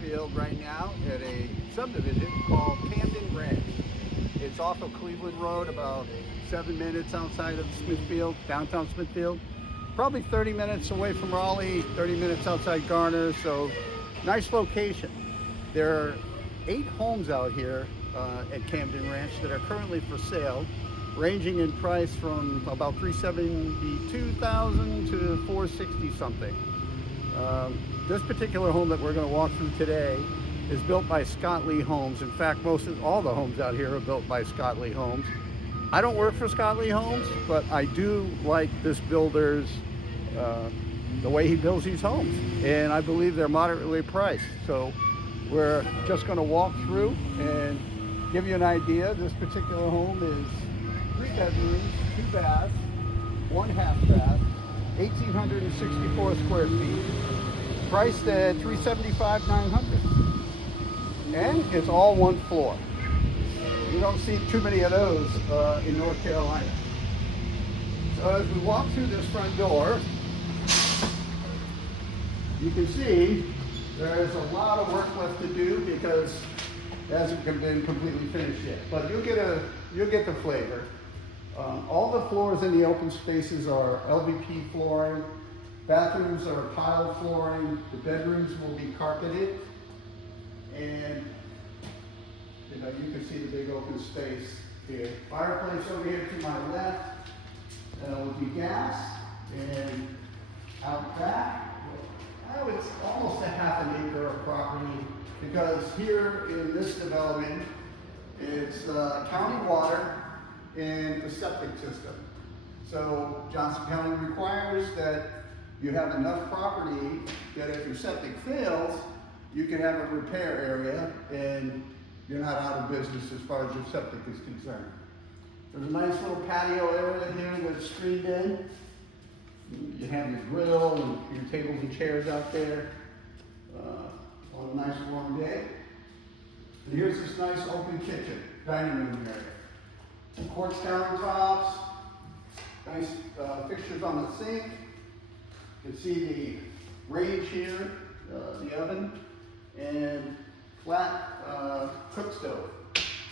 Smithfield right now at a subdivision called Kamdon Ranch. It's off of Cleveland Road, about 7 minutes outside of Smithfield, downtown Smithfield. Probably 30 minutes away from Raleigh, 30 minutes outside Garner, so nice location. There are 8 homes out here at Kamdon Ranch that are currently for sale, ranging in price from about $372,000 to $460 something. This particular home that we're going to walk through today is built by Scott Lee Homes. In fact, all the homes out here are built by Scott Lee Homes. I don't work for Scott Lee Homes, but I do like this builder's, the way he builds these homes. And I believe they're moderately priced. So we're just going to walk through and give you an idea. This particular home is 3 bedrooms, 2 baths, 1 half bath, 1,864 square feet, priced at $375,900, and it's all 1 floor. You don't see too many of those in North Carolina. So as we walk through this front door, you can see there's a lot of work left to do because it hasn't been completely finished yet. But you'll get the flavor. All the floors in the open spaces are LVP flooring. Bathrooms are tile flooring. The bedrooms will be carpeted. And you can see the big open space here. Fireplace over here to my left will be gas. And out back, it's almost a half an acre of property because here in this development, it's county water and the septic system. So Johnson County requires that you have enough property that if your septic fails, you can have a repair area and you're not out of business as far as your septic is concerned. There's a nice little patio area here that's screened in. You have your grill and your tables and chairs out there on a nice warm day. And here's this nice open kitchen, dining room area. Quartz countertops, nice fixtures on the sink. You can see the range here, the oven, and flat cook stove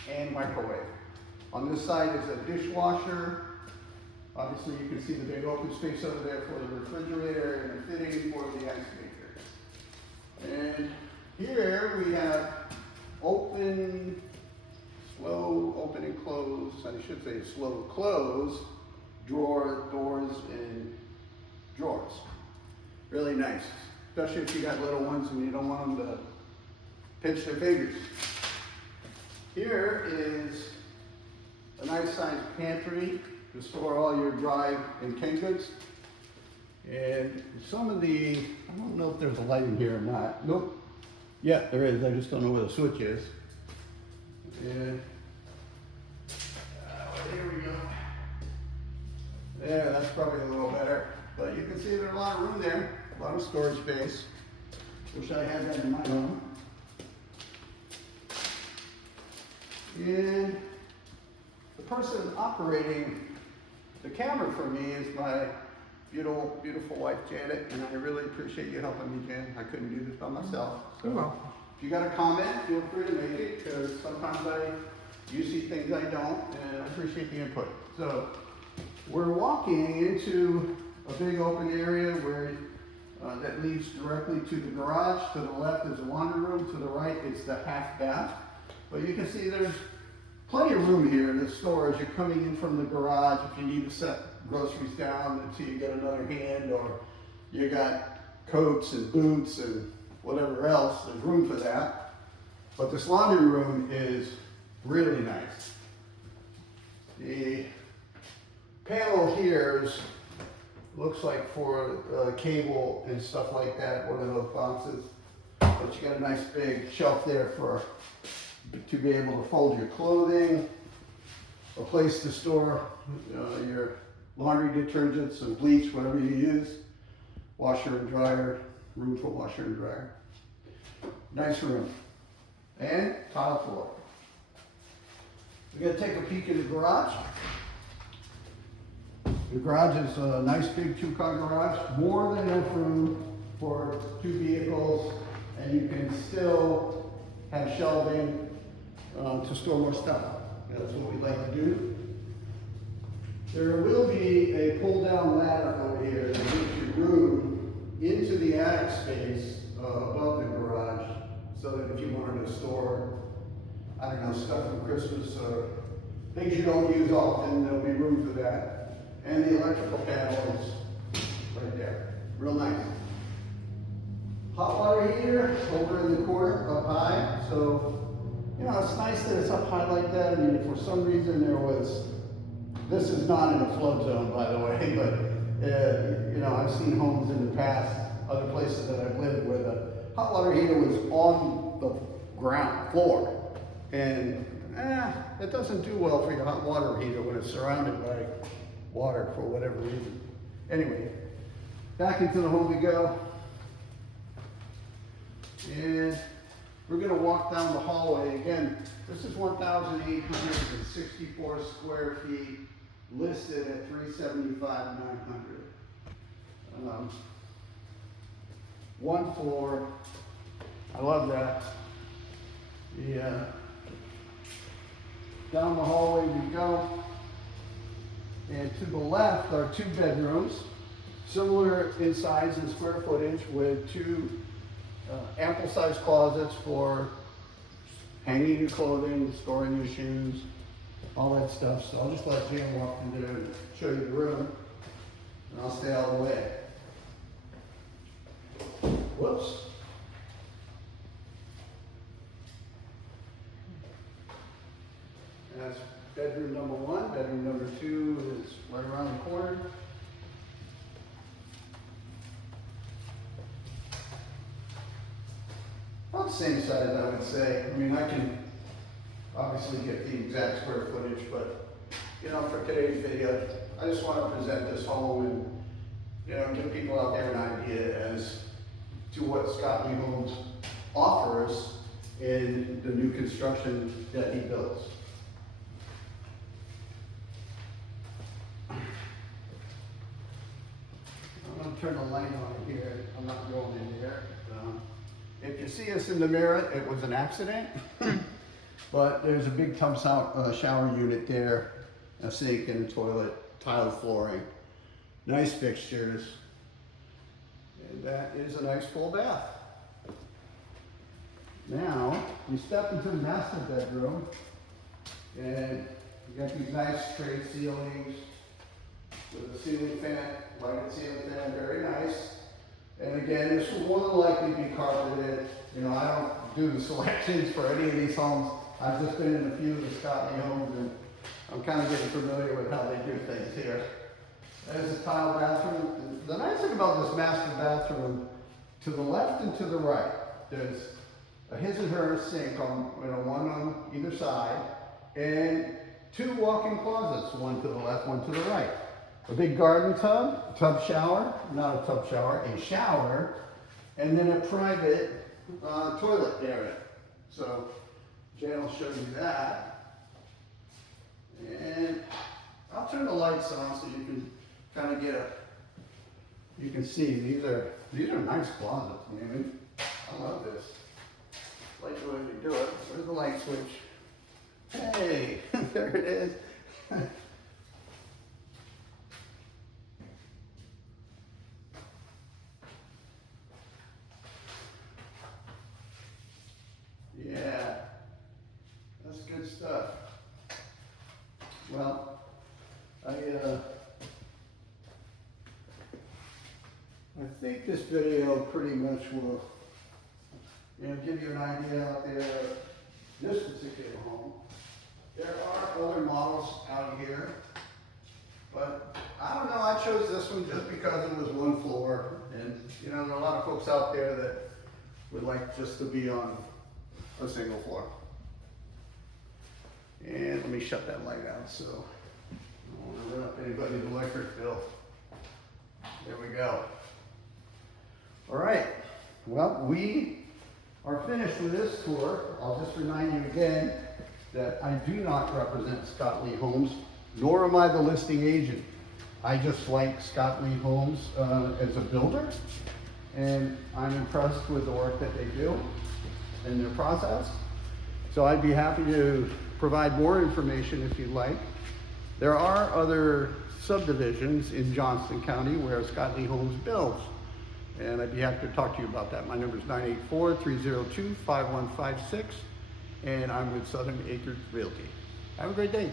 and microwave. On this side is a dishwasher. Obviously you can see the big open space over there for the refrigerator and a fitting for the ice maker. And here we have slow open and close, I should say slow close, doors and drawers. Really nice, especially if you got little ones and you don't want them to pinch their fingers. Here is a nice sized pantry to store all your dry and canned goods. And some of the, I don't know if there's a light in here or not. Nope. Yeah, there is. I just don't know where the switch is. And here we go. There, that's probably a little better. But you can see there's a lot of room there, a lot of storage space. Wish I had that in my home. And the person operating the camera for me is my beautiful wife, Janet, and I really appreciate you helping me, Jan. I couldn't do this by myself. So if you got a comment, feel free to make it, because sometimes you see things I don't, and I appreciate the input. So we're walking into a big open area where that leads directly to the garage. To the left is the laundry room, to the right is the half bath. But you can see there's plenty of room here in the store as you're coming in from the garage. If you need to set groceries down until you get another hand, or you got coats and boots and whatever else, there's room for that. But this laundry room is really nice. The panel here looks like for cable and stuff like that, one of those boxes. But you got a nice big shelf there to be able to fold your clothing, a place to store your laundry detergents and bleach, whatever you use, washer and dryer, room for washer and dryer. Nice room. And tile floor. We're going to take a peek in the garage. The garage is a nice big 2-car garage, more than enough room for 2 vehicles and you can still have shelving to store more stuff. That's what we like to do. There will be a pull-down ladder over here that gives you room into the attic space above the garage, so that if you wanted to store, I don't know, stuff from Christmas or things you don't use often, there'll be room for that. And the electrical panel is right there. Real nice. Hot water heater over in the corner up high. So, you know, it's nice that it's up high like that. I mean, if for some reason there was, this is not in a flood zone, by the way, but, you know, I've seen homes in the past, other places that I've lived where the hot water heater was on the ground floor. And it doesn't do well for your hot water heater when it's surrounded by water for whatever reason. Anyway, back into the home we go. And we're going to walk down the hallway. Again, this is 1,864 square feet, listed at $375,900. One floor. I love that. Yeah. Down the hallway we go. And to the left are 2 bedrooms, similar in size and square footage, with 2 ample sized closets for hanging your clothing, storing your shoes, all that stuff. So I'll just let Jan walk in there and show you the room, and I'll stay out of the way. Whoops. And that's bedroom number 1. Bedroom number 2 is right around the corner. About the same size, I would say. I mean, I can obviously get the exact square footage, but, you know, for today's video, I just want to present this home and, you know, give people out there an idea as to what Scott Lee Homes offers in the new construction that he builds. I'm going to turn the light on here. I'm not going in there. If you see us in the mirror, it was an accident. But there's a big tub shower unit there, a sink and a toilet, tiled flooring, nice fixtures, and that is a nice full bath. Now, we step into the master bedroom, and you got these nice straight ceilings with a ceiling fan, lighted ceiling fan, very nice. And again, this will more than likely be carpeted. You know, I don't do the selections for any of these homes. I've just been in a few of the Scott Lee Homes, and I'm kind of getting familiar with how they do things here. There's a tile bathroom. The nice thing about this master bathroom, to the left and to the right, there's a his and her sink on, you know, one on either side, and 2 walk-in closets, one to the left, one to the right. A big garden tub, shower, not a tub shower, a shower, and then a private toilet area. So Jan will show you that. And I'll turn the lights on so you can kind of get you can see these are nice closets, man. I love this. Like the way we do it. Where's the light switch? Hey, there it is. Yeah, that's good stuff. Well, I think this video pretty much will, you know, give you an idea out there of this particular home. There are other models out here, but I don't know, I chose this one just because it was 1 floor, and you know, there are a lot of folks out there that would like just to be on a single floor. And let me shut that light out so I don't want to run up anybody's electric bill. There we go. All right, well, we are finished with this tour. I'll just remind you again that I do not represent Scott Lee Homes, nor am I the listing agent. I just like Scott Lee Homes as a builder, and I'm impressed with the work that they do and their process. So I'd be happy to provide more information if you'd like. There are other subdivisions in Johnston County where Scott Lee Homes builds, and I'd be happy to talk to you about that. My number is 984-302-5156, and I'm with Southern Acres Realty. Have a great day.